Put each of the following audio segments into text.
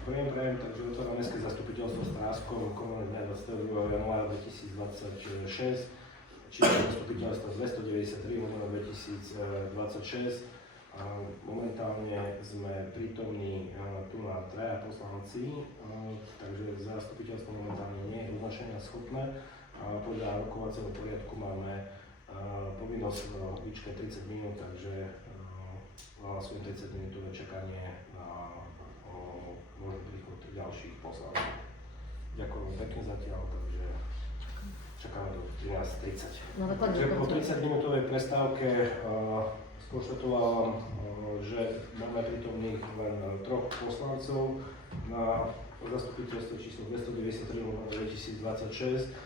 Prajem, takže otváram mestské zastupiteľstvo Stráskov, komunálne dňa 22. januára 2026, číslo zastupiteľstva 293/2026. Momentálne sme prítomní tu na traja poslanci, takže zastupiteľstvo momentálne nie je uznačenia schopné. Podľa rokovacieho poriadku máme povinnosť vyčkať 30 minút, takže hlasujem 30 minútové čakanie na možný príchod ďalších poslancov. Ďakujem pekne zatiaľ, takže čakáme do 13:30. Takže po 30 minútovej prestávke skonštatovávam, že máme prítomných len 3 poslancov na zastupiteľstve číslo 293/2026.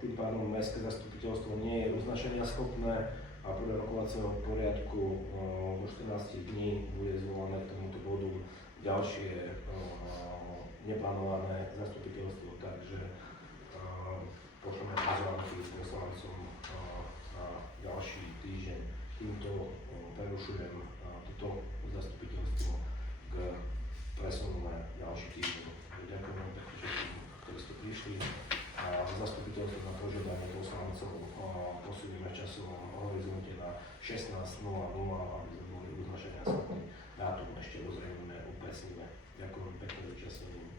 Tým pádom mestské zastupiteľstvo nie je uznačenia schopné a podľa rokovacieho poriadku do 14 dní bude zvolané k tomuto bodu ďalšie neplánované zastupiteľstvo, takže pošleme pozvánky poslancom na ďalší týždeň. Týmto prerušujem toto zastupiteľstvo k presunu na ďalší týždeň. Ďakujem vám pekne všetkým, ktorí ste prišli. Zastupiteľstvo na požiadanie poslancov posunieme v časovom horizonte na 16:00, aby sme boli uznačenia schopní. Dátum ešte dozrejme upresníme. Ďakujem pekne za účastnenie.